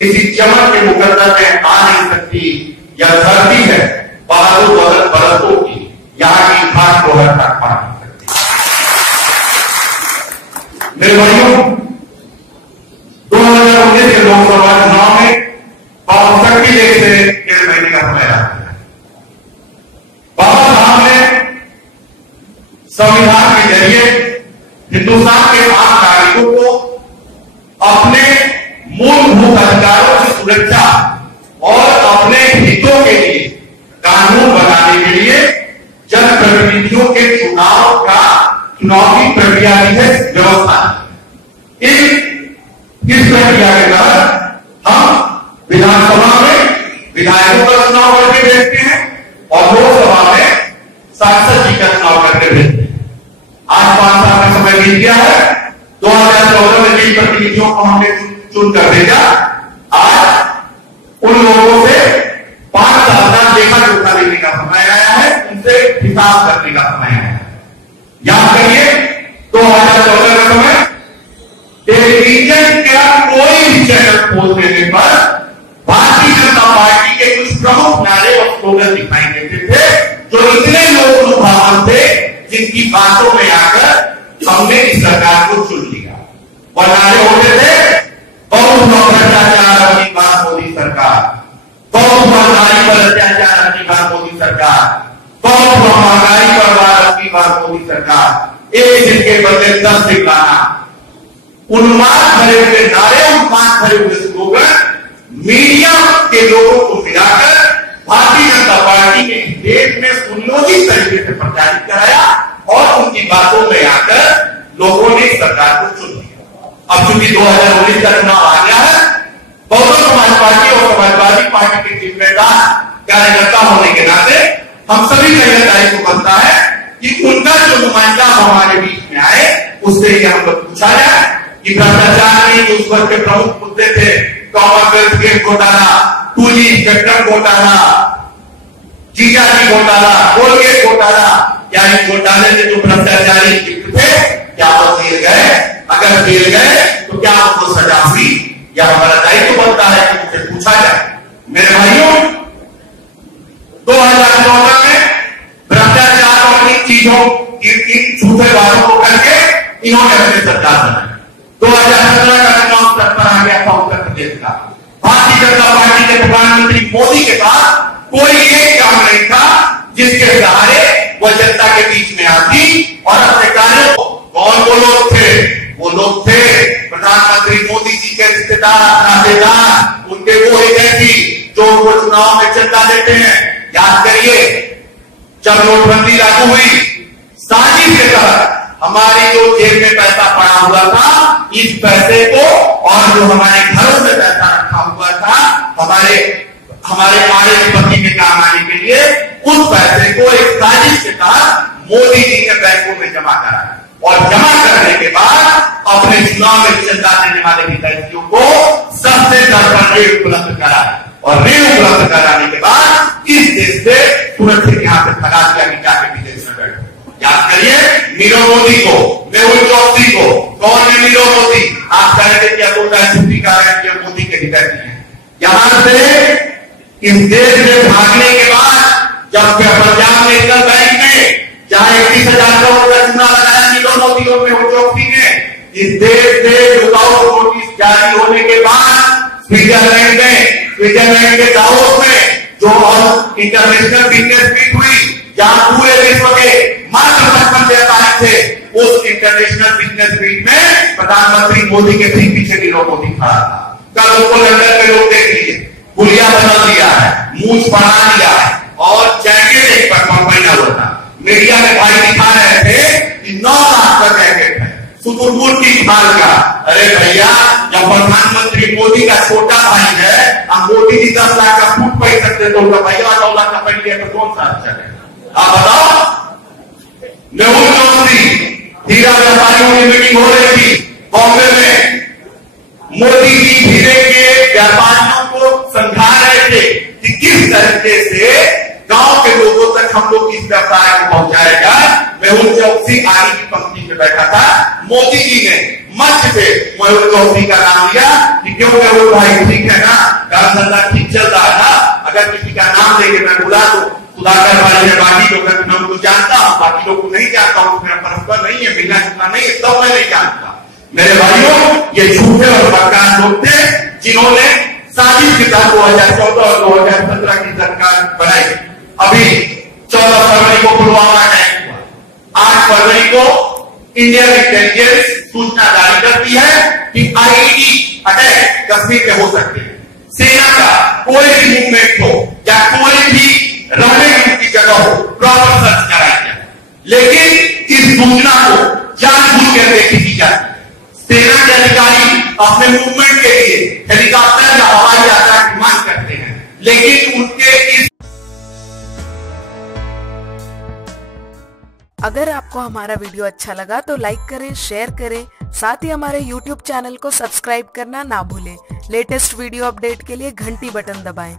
किसी चमन के मुकद्दर में आ नहीं सकती। यह धरती है बहादुर बरसों की, यहाँ की घाट को हर तक पा नहीं सकती। मेरे भाइयों, 2019 के लोकसभा चुनाव में 62 से 1.5 महीने का समय रहा है। बाबा साहब ने संविधान के जरिए हिंदुस्तान के आम नागरिकों को अपने मूलभूत अधिकारों की सुरक्षा और अपने हितों के लिए कानून बनाने के लिए जनप्रतिनिधियों के चुनाव की प्रक्रिया की है व्यवस्था। इस प्रक्रिया के तहत हम विधानसभा में विधायकों का चुनाव करके भेजते हैं और लोकसभा में सांसद जी का चुनाव करके भेजते हैं। आज 5 साल का समय बीत गया है। 2014 में जिन प्रतिनिधियों को हमने चुनकर भेजा, आज उन लोगों से 5 साल का देखा जोखा लेने का समय आया है, उनसे हिसाब करने का समय आया है। याद करिए, 2014 का समय टेलीविजन का कोई भी चैनल खोल देने पर भारतीय जनता पार्टी के कुछ प्रमुख नारे और स्लोगन दिखाई देते थे, जो इतने लोग लुभावन थे जिनकी बातों में आकर हमने इस सरकार को चुन लिया। और नारे होते थे, बहुत भ्रष्टाचार अपनी बात मोदी सरकार, बहुत महंगाई पर अत्याचार अपनी बात मोदी सरकार, बहुत महंगाई पर वार अपनी बात मोदी सरकार, एक दिन के बदले 10 दिखाना, उन्माद भरे हुए नारे, उन्माद भरे हुए स्लोगन मीडिया के लोगों को मिलाकर भारतीय जनता पार्टी ने देश में सुनियोजित तरीके से प्रचारित कराया और उनकी बातों में आकर लोगों ने सरकार को चुन लिया। अब चूंकि 2019 का चुनाव आ गया है, बहुजन समाज पार्टी और समाजवादी पार्टी के जिम्मेदार कार्यकर्ता होने के नाते हम सभी कार्यकर्ताओं को बनता है कि उनका जो नुमाइंदा हमारे बीच में आए, उससे यह हम लोग पूछा जाए कि भ्रष्टाचार में जो उस वक्त के प्रमुख मुद्दे थे, कॉमनवेल्थ गेम घोटाला, 2G स्पेक्ट्रम घोटाला, जीजाजी घोटाला, कोलगेट घोटाला, क्या इन घोटाले से जो भ्रष्टाचारी लिप्त थे क्या वो जेल गए? अगर जेल गए तो क्या उनको सजा हुई? यह हमारा दायित्व बनता है कि उनसे पूछा जाए। मेरे भाइयों, 2014 में भ्रष्टाचार और इन चीजों की झूठे वादों को करके इन्होंने अपनी सरकार बनाई। 2017 का चुनाव सर पर आ गया था उत्तर प्रदेश का। भारतीय जनता पार्टी के प्रधानमंत्री मोदी के पास कोई एक काम नहीं था जिसके सहारे वह जनता के बीच में आती और अपने कार्यों को, कौन वो लोग थे? वो लोग थे प्रधानमंत्री मोदी जी के रिश्तेदार, नातेदार, उनके वो एजेंसी जो उनको चुनाव में चंदा देते हैं। याद करिए, जब नोटबंदी लागू हुई, साजिश के तहत हमारी जो जेब में पैसा पड़ा हुआ था, इस पैसे को और जो हमारे घरों में पैसा रखा हुआ था, हमारे आने की पत्नी में काम आने के लिए, उस पैसे को एक साजिश के तहत मोदी जी ने बैंकों में जमा करा और जमा करने के बाद अपने चुनाव में चंदा देने वाले हितैषियों को सस्ते दर पर ऋण उपलब्ध करा और ऋण उपलब्ध कराने के बाद इस देश से सुरक्षित यहाँ से भगा दिया कि जाके विदेश में बैठो। याद करिए, नीरव मोदी को, मेहुल चौधरी को, कौन है नीरव मोदी? आप कहेंगे क्या बोलता है छुट्टी का है, मोदी के हितैषी है। यहां से इस देश में भागने के बाद जब पंजाब नेशनल बैंक में जहां 31,000 करोड़ का चूना लगाया नीरव मोदी और मेहुल चौधरी ने, इस देश से लुकआउट नोटिस जारी होने के बाद स्विट्जरलैंड के दावोस में जो इंटरनेशनल बिजनेस मीट हुई, जहां पूरे विश्व के मात्र 55 व्यापारी थे, उस इंटरनेशनल बिजनेस मीट में प्रधानमंत्री मोदी के ठीक पीछे नीरव मोदी खड़ा था। कल उसको लंदन में लोग देख लीजिए, गुलिया बना दिया है, मूछ बढ़ा दिया है और जैकेट एक पर पहना हुआ था। मीडिया में भाई दिखा रहे थे कि 9 लाख का जैकेट है, सुतुरपुर की खाल का। अरे भैया, जब प्रधानमंत्री मोदी का छोटा भाई है, अब मोदी जी 10 लाख का सूट पहन सकते तो भैया 9 लाख का पहन लिया तो कौन सा अच्छा है? आप बताओ। मेहुल चौधरी, हीरा व्यापारियों की मीटिंग हो रही थी बॉम्बे में, मोदी जी हीरे के व्यापारियों को समझा रहे थे कि किस तरीके से गांव के लोगों तक हम लोग इस व्यापार को पहुंचाएगा। मेहुल चौधरी आगे की पंक्ति में बैठा था। मोदी जी ने मंच से मयूर चौधरी का नाम लिया कि क्यों मयूर भाई ठीक है ना, काम धंधा ठीक चल रहा है ना, अगर किसी का नाम लेके मैं बुला तो सुधाकर भाई है, बाकी लोग मैं उनको जानता हूँ, बाकी लोग को नहीं जानता हूँ, मेरा परस्पर नहीं है, मिलना जुलना नहीं है, तब मैं नहीं जानता। मेरे भाइयों, ये झूठे और मकान लोग थे जिन्होंने साजिश के साथ 2014 और 2017 की सरकार बनाई। अभी 14 फरवरी को पुलवामा अटैक हुआ, 8 फरवरी को इंडियन इंटेलिजेंस सूचना जारी करती है कि आईईडी अटैक कश्मीर में हो सकते हैं। सेना का कोई भी मूवमेंट हो या कोई भी रहने की जगह हो, प्रॉपर सर्च कराई जाए, लेकिन इस सूचना को जानबूझ कर देखी की जाती है। सेना के अधिकारी अपने मूवमेंट के लिए हेलीकॉप्टर या हवाई यात्रा की मांग करते हैं, लेकिन उनके इस अगर आपको हमारा वीडियो अच्छा लगा तो लाइक करें, शेयर करें, साथ ही हमारे YouTube चैनल को सब्सक्राइब करना ना भूलें। लेटेस्ट वीडियो अपडेट के लिए घंटी बटन दबाएं।